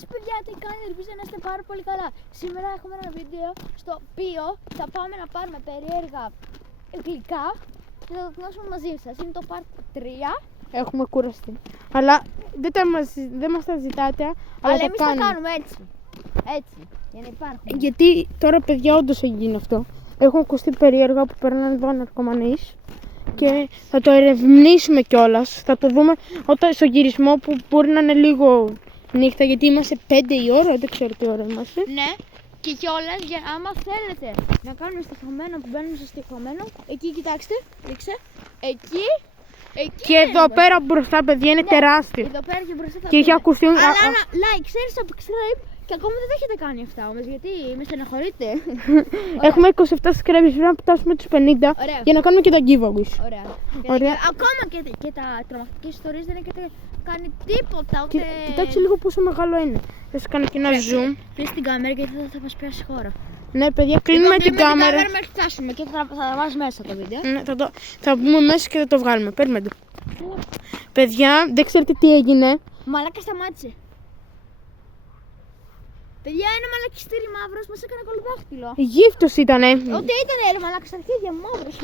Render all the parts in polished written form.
εσείς παιδιά τι κάνετε, ελπίζω να είστε πάρα πολύ καλά. Σήμερα έχουμε ένα βίντεο στο οποίο θα πάμε να πάρουμε περίεργα γλυκά και θα το ετοιμάσουμε μαζί σας. Είναι το part 3. Έχουμε κουραστεί. Αλλά δεν μας τα ζητάτε, αλλά εμείς τα κάνουμε έτσι. Έτσι, για να υπάρχουν. Γιατί τώρα παιδιά όντως θα γίνει αυτό. Έχουν ακουστεί περίεργα που περνάνε εδώ ναρκωμανείς και θα το ερευνήσουμε κιόλας. Θα το δούμε όταν στο γυρισμό που μπορεί να είναι λίγο νύχτα, γιατί είμαστε 5 η ώρα, δεν ξέρω τι ώρα είμαστε. Ναι, και κιόλας για άμα θέλετε να κάνουμε στοιχειωμένο που μπαίνουμε στο στοιχειωμένο, εκεί κοιτάξτε, δείξτε, εκεί και εδώ πέρα μπροστά παιδιά είναι τεράστιο. Εδώ πέρα και μπροστά θα Και έχει ακουστεί. Αλλά ένα like, share, subscribe και ακόμα δεν τα έχετε κάνει αυτά όμως, γιατί με στεναχωρείτε. Έχουμε 27 subscribers, πρέπει να φτάσουμε τους 50 για να κάνουμε και τα giveaways. Ωραία. Ακόμα και τα τρομακτικές ιστορίες δεν έχετε κάνει τίποτα. Ούτε... Κοιτάξτε λίγο πόσο μεγάλο είναι. Θα σου κάνω και ένα zoom. Κλείστε την κάμερα γιατί θα μας πιάσει χώρα. Ναι, παιδιά, κλείνουμε την κάμερα. Μέχρι φτάσουμε και θα βάζει μέσα το βίντεο. Ναι, θα μπούμε μέσα και θα το βγάλουμε. Περιμένετε. Παιδιά, δεν ξέρετε τι έγινε. Μαλάκα σταμάτησε. Παιδιά, είναι μαλακιστήρι μαύρος, μας έκανε κολοδάχτυλο. Γύφτος ήτανε. Ό,τι ήτανε, ρε μαλάκα, στα αρχίδια μαύρος.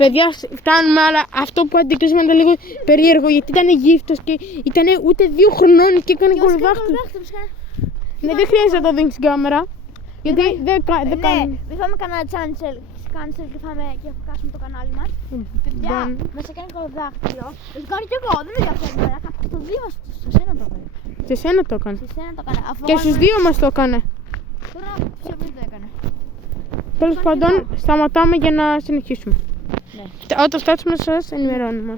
Παιδιά, φτάνουμε, αλλά αυτό που αντικρίσαμε ήταν λίγο περίεργο, γιατί ήταν γύφτος και ήταν ούτε 2 χρονών και έκανε κολοδάχτυλο. Ναι, δεν χρειάζεται να το δίνεις στην κάμερα. Γιατί δεν κάνει. Ναι, μην φάμε κανένα cancel και θα χάσουμε το κανάλι μας. Παιδιά, μας έκανε κολοδάχτυλο. Το κάνω κι εγώ, δεν με ενδιαφέρει μαλάκα. Στο δύο μας, στο σένα το έκανε. Σε σένα το έκανε. Σε σένα το έκανε. Και στους δύο μας το έκανε. Τώρα σε ποιον το έκανε. Τέλος πάντων, σταματάμε για να συνεχίσουμε. Ναι. Όταν φτάσουμε σας ενημερώνουμε.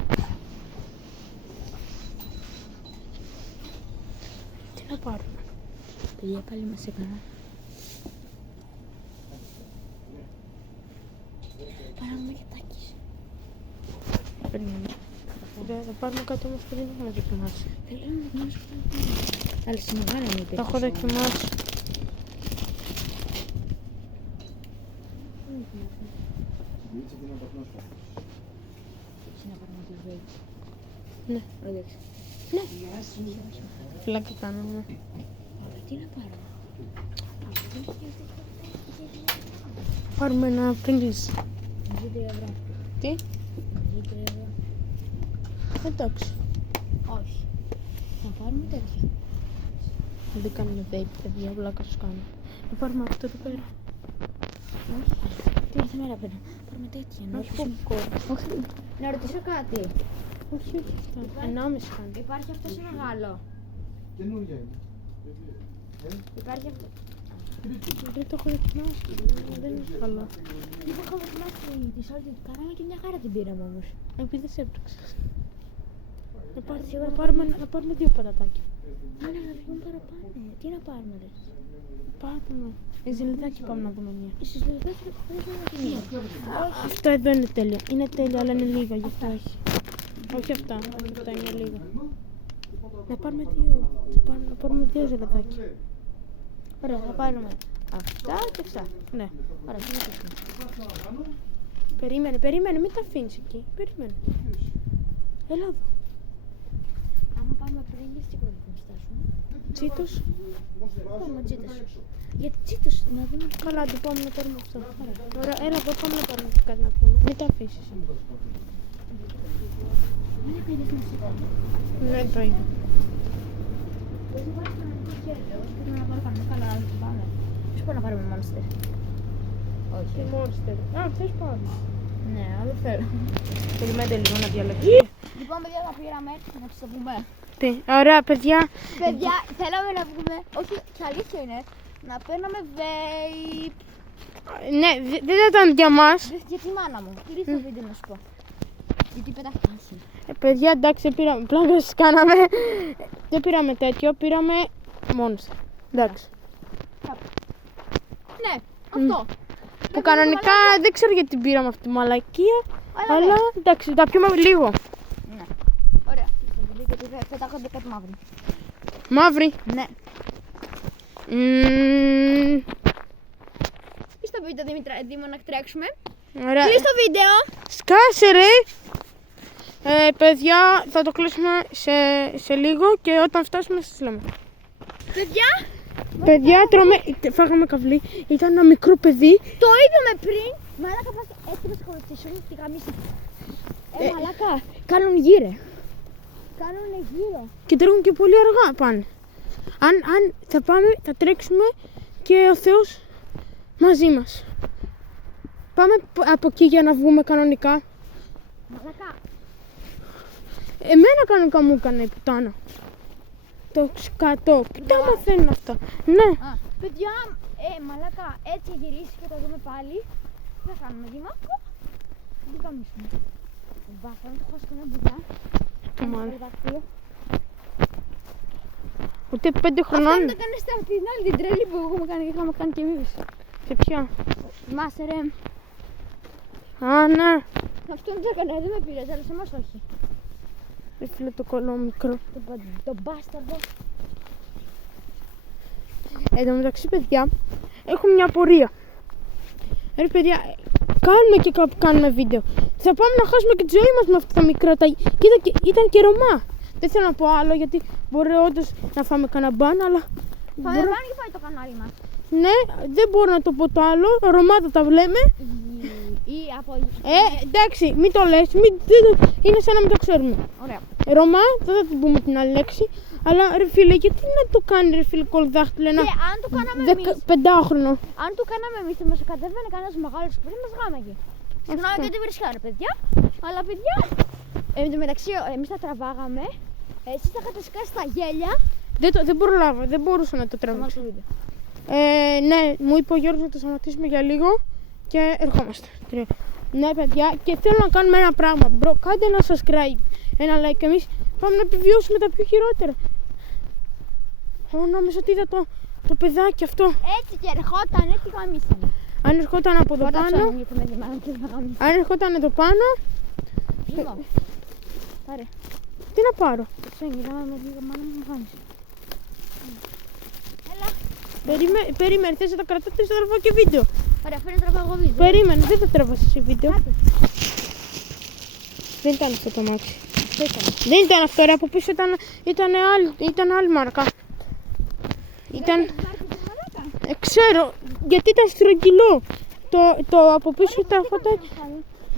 Τι να πάρουμε. Παιδιά, πάλι μας έκανα. Πάραμε και τάκης. Περιμένουμε. Θα πάρουμε κάτι όμως που δεν έχουμε δοκιμάσει. Θέλω να δοκιμάσω κάτι. Αλλά στη μεγάλη μου είπε. Τα έχω δοκιμάσει. Ναι. Ναι. Φυλάκι κάνουμε. Τι να πάρω. Πάρουμε ένα Pringles. 2 ευρώ. Τι? 2 ευρώ. Εντάξει. Όχι. Θα πάρουμε τέτοια. Δεν κάνουμε vape, παιδιά, βλάκα σου κάνω. Να πάρουμε αυτό εδώ πέρα. Όχι. Τι ήρθε μέρα πριν. Πάρουμε τέτοια. Να ρωτήσω. Όχι. Να ρωτήσω κάτι. Όχι, όχι αυτά. 1,5 κάνει. Υπάρχει αυτό σε μεγάλο. Καινούργια είναι. Υπάρχει αυτό. Δεν το έχω δοκιμάσει. Δεν είναι καλό. Δεν έχω δοκιμάσει τη σόλτη του καράβι και μια χαρά την πήραμε όμως. Επειδή σε έπτυξες. Να πάρουμε 2 πατατάκια. Αλλά να βγουν παραπάνω. Τι να πάρουμε ρε. Πάρουμε. Ζελεδάκι πάμε να δούμε μια. Εσείς δεν θέλετε να μία. Αυτό εδώ είναι τέλεια. Είναι τέλεια, αλλά είναι λίγα, γι' αυτό όχι. Όχι αυτά. Αυτά είναι λίγα. Να πάρουμε 2. Να πάρουμε 2 ζελεδάκια. Ωραία, θα πάρουμε αυτά και αυτά. Ναι. Ωραία, συνεχίσουμε. Περίμενε, μην τα αφήνεις εκεί. Περίμενε. Έλα εδώ. Άμα πάμε πριν και στην πρώτη να φτάσουμε. Τσίτος. Πάμε τσίτος. Γιατί τσίτος να δούμε. Καλά, του πάμε να πάρουμε αυτό. Ωραία, έλα εδώ, πάμε να πάρουμε κάτι να πούμε. Μην τα αφήσεις. Δεν είναι καλή σημασία. Ναι, το είδα. Δεν υπάρχει κανονικό χέρι. Εγώ πρέπει να πάρω κανονικά, αλλά δεν πάμε. Ποιος μπορεί να πάρουμε Monster. Όχι. Τι Monster. Α, θες πάρουμε. Ναι, αλλά δεν θέλω. Περιμένετε λίγο να διαλέξουμε. Λοιπόν, παιδιά, τα πήραμε. Να τους το πούμε. Τι, ωραία, παιδιά. Παιδιά, θέλαμε να βγούμε. Όχι, και αλήθεια είναι. Να παίρναμε vape. Ναι, δεν ήταν για μας. Για τη μάνα μου. Κυρίως το βίντεο να σου πω. Γιατί πετάχτηκε. Παιδιά, εντάξει, πήραμε. Πλάκα σας κάναμε. Δεν πήραμε τέτοιο, πήραμε Monster. Εντάξει. Ναι, αυτό. Που κανονικά δεν ξέρω γιατί την πήραμε αυτή τη μαλακία. Αλλά εντάξει, τα πιούμε λίγο. Ναι. Ωραία. Γιατί πετάχονται κάτι μαύρο. Μαύρη. Ναι. Πεις το βίντεο, Δήμο, να τρέξουμε. Ωραία. Κλείς το βίντεο. Σκάσε ρε. Παιδιά, θα το κλείσουμε σε λίγο και όταν φτάσουμε σας λέμε. Παιδιά, φάγαμε καβλί. Ήταν ένα μικρό παιδί. το είδαμε πριν. Μαλάκα, έτσι μας ακολουθήσουν τη γαμίση. Μαλάκα, κάνουν γύρε. Κάνουνε γύρω. Και τρέχουν και πολύ αργά πάνε. Αν θα πάμε, θα τρέξουμε και ο Θεός μαζί μας. Πάμε από εκεί για να βγούμε κανονικά. Μαλάκα. Εμένα κανονικά μου έκανε η πουτάνα. Το σκατό. Τι τα μαθαίνουν αυτά. Ναι. Παιδιά, μαλάκα, έτσι γυρίσει και το δούμε πάλι. Τι θα κάνουμε, Δημάκο? Δεν το καμίσουμε. Μπάφα, να το χάσω μια μπουδιά. Το μάλλον. Ούτε 5 χρονών. Αυτό το κάνεις την άλλη την τρελή που είχαμε κάνει κι εμείς. Και ποια? Θυμάσαι ρε. Α, ναι. Αυτόν το έκανε, δεν με πήρες, αλλά σε εμάς όχι. Ρε φίλε το κολό μικρό. Το μπάσταρδο. Εν τω μεταξύ, παιδιά, έχω μια απορία. Ρε παιδιά, κάνουμε και κάπου κάνουμε βίντεο. Θα πάμε να χάσουμε και τη ζωή μας με αυτά τα μικρά. Κοίτα, ήταν και Ρωμά. Δεν θέλω να πω άλλο γιατί μπορεί όντως να φάμε κανένα μπαν, αλλά. Φάμε μπαν και πάει το κανάλι μας. Ναι, δεν μπορώ να το πω το άλλο. Ρωμά θα τα λέμε. Ή από. Εντάξει, μην το λες. Είναι σαν να μην το ξέρουμε. Ωραία. Ρωμά, δεν θα την πούμε την άλλη λέξη. Αλλά ρε φίλε, γιατί να το κάνει ρε φίλε κολδάχτυλο ένα. Και αν το κάναμε εμείς. 5χρονο. Αν το κάναμε εμείς, θα μας κατέβαινε κανένας μεγάλος που μας γάμαγε. Συγγνώμη και τη βρίσκα ρε παιδιά. Αλλά παιδιά, εν τω μεταξύ εμείς τα τραβάγαμε. Εσείς τα είχατε σκάσει στα γέλια. Δεν μπορούσα να το τραβήξω. Ναι, μου είπε ο Γιώργος να το σταματήσουμε για λίγο και ερχόμαστε. Ναι παιδιά, και θέλω να κάνουμε ένα πράγμα. Μπρο, κάντε ένα subscribe, ένα like και εμείς πάμε να επιβιώσουμε τα πιο χειρότερα. Νόμιζα ότι είδα το παιδάκι αυτό. Έτσι και ερχόταν, έτσι γαμίσανε. Αν ερχόταν από εδώ πάνω. Αν ερχόταν εδώ πάνω. Λίγο. Πάρε. Τι να πάρω? Το ξένι, με λίγο μάνα μου γάμισε. Έλα. Περίμενε, θες να τα κρατάτε στο τραβάω και βίντεο. Ωραία, αφού είναι τραβάω εγώ βίντεο. Περίμενε, δεν θα τραβάς εσύ βίντεο. Κάτε. Δεν ήταν αυτό το μάτι. Δεν ήταν αυτό, ρε, από πίσω ήταν άλλη μάρκα. Ήταν. Ξέρω, γιατί ήταν στρογγυλό. Το από πίσω τα φωτάκια.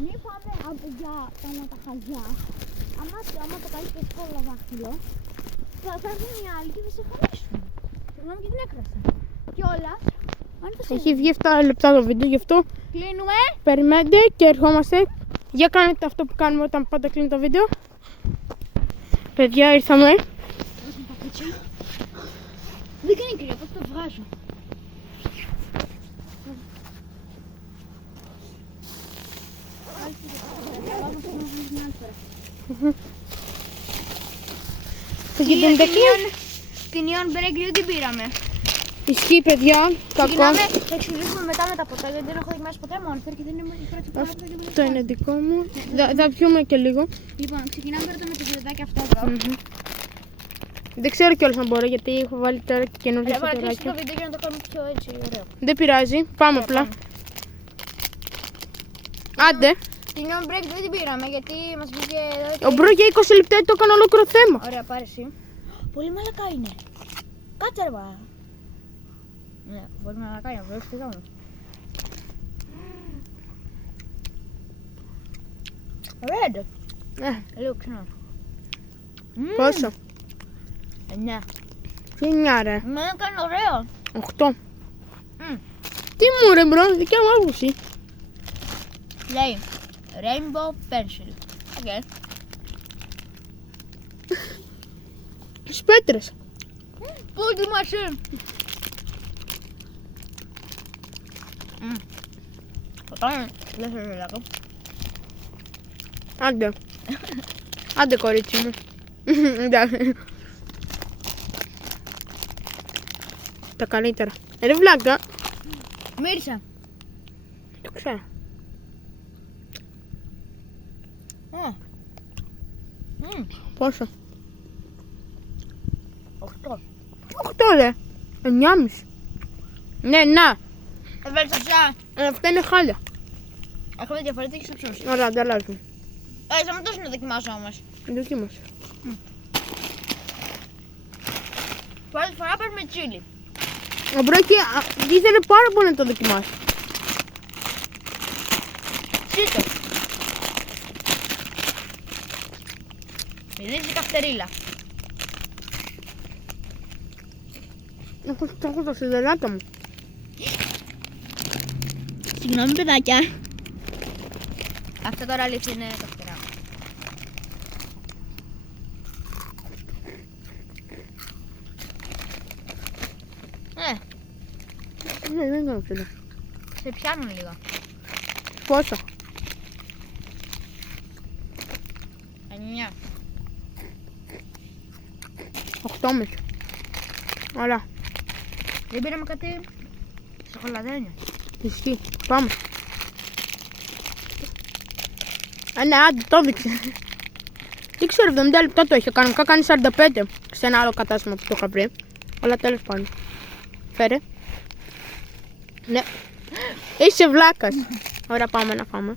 Μην πάμε από για τα χαζιά. Άμα το κάνεις και σκόλο δάχτυλο, θα έρθουν οι άλλοι και θα σε χωρίσουν. Συγγνώμη και την έκρασα. Κιόλας, αν θα σε. Έχει βγει 7 λεπτά το βίντεο, γι' αυτό Κλείνουμε. περιμένετε και ερχόμαστε. Για κάνετε αυτό που κάνουμε όταν πάντα κλείνει το βίντεο. Παιδιά, ήρθαμε. Δεν κάνει κρύο, πώς το βγάζω. Την Ion Break την πήραμε. Ισχύει παιδιά, κακό. Θα εξηγήσουμε μετά με τα ποτά γιατί δεν έχω δοκιμάσει ποτέ Monster και δεν είναι η πρώτη φορά που το δοκιμάζω. Αυτό είναι δικό μου. Θα πιούμε και λίγο. Λοιπόν, ξεκινάμε πρώτα με το βιντεάκι αυτό εδώ. Δεν ξέρω κιόλας αν μπορώ γιατί έχω βάλει τώρα και καινούργια Βάλε το φωτοράκια. βίντεο για να το κάνουμε πιο έτσι ωραίο. Δεν πειράζει, πάμε απλά. Άντε. Την Ion Break δεν την πήραμε γιατί μας βγήκε. Ο Μπρο για 20 λεπτά το έκανε ολόκληρο θέμα. Ωραία, πάρε εσύ. Πολύ μαλακά είναι. Κάτσε ρε μπα. Ναι, πολύ μαλακά είναι, βλέπεις τι κάνω. Red. Λίγο ξανά. Πόσο? 9. Τι 9 ρε? Με έκανε ωραίο. 8. Τι μου ρε Μπρο, δικιά μου άποψη. Λέει Rainbow Pencil. Οκ. Τις πέτρες. Πού τη μασί. Θα κάνω δεύτερο ζελάκο. Άντε. Άντε κορίτσι μου. Εντάξει. Τα καλύτερα. Ρε βλάκα. Μύρισα. Το ξέρω. Πόσο? 8. 8 ρε. 9,5. Ναι, να. Έβαλες αυτά. Αυτά είναι χάλια. Έχουμε διαφορετικές οψώσεις. Ωραία, ανταλλάζουμε. Σταματώσου να δοκιμάσω όμως. Δοκίμασε. Πρώτη φορά παίρνουμε τσίλι. Ο Μπρόκι ήθελε πάρα πολύ να το δοκιμάσει. Τσίτο. Μυρίζει καυτερίλα. Έχω τα σιδεράκια μου. Συγγνώμη παιδάκια. Αυτά τώρα αλήθεια είναι καυτερά. Ναι, δεν κάνω ψηλά. Σε πιάνουν λίγο. Πόσο? 9. 8,5. Ωραία. Δεν πήραμε κάτι σοκολατένια. Ισχύει. Πάμε. Ναι, άντε, το έδειξε. Δεν ξέρω, 70 λεπτά το είχε. Κανονικά κάνει 45 σε ένα άλλο κατάστημα που το είχα βρει. Αλλά τέλος πάντων. Φέρε. Ναι. Είσαι βλάκας. Ωραία, πάμε να φάμε.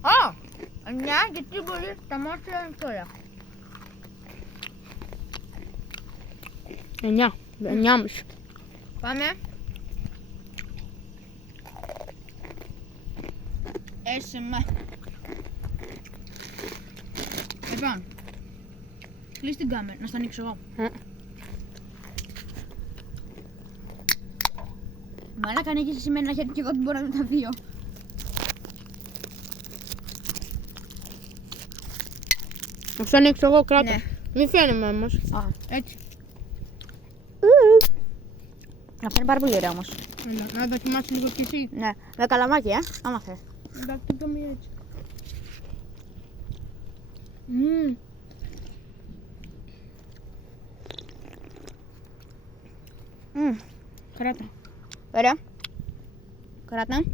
Α! 9 γιατί μπορεί τα μάτια είναι τώρα. 9. 9,5. Πάμε. Έσαιμα. Λοιπόν. Κλείς την κάμερα, να στα ανοίξω εγώ. Μαλάκα αν έχεις εσύ με ένα χέρι και εγώ δεν μπορώ να τα δύο. Να σου ανοίξω εγώ, κράτα. Ναι. Μη φαίνομαι όμως. Α, έτσι. Αυτό είναι πάρα πολύ ωραίο όμως. Έλα, να δοκιμάσεις λίγο κι εσύ. Ναι, με καλαμάκι, άμα θες. Εντάξει, το μία έτσι. Κράτα. Ωραία. Κράτα.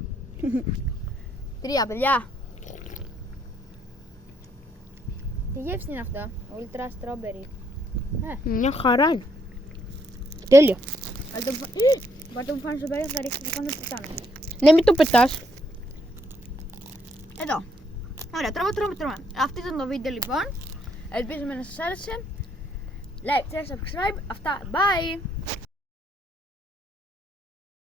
3, παιδιά. Τι γεύση είναι αυτό? Ultra strawberry. Μια χαρά είναι. Τέλεια. Πάρ' το μου φάνε στο μπέγιο, θα ρίξω, θα κάνω πουτάνα. Ναι, μην το πετάς. Εδώ. Ωραία, τρώμε. Αυτό ήταν το βίντεο λοιπόν. Ελπίζουμε να σας άρεσε. Like, share, subscribe. Αυτά. Bye.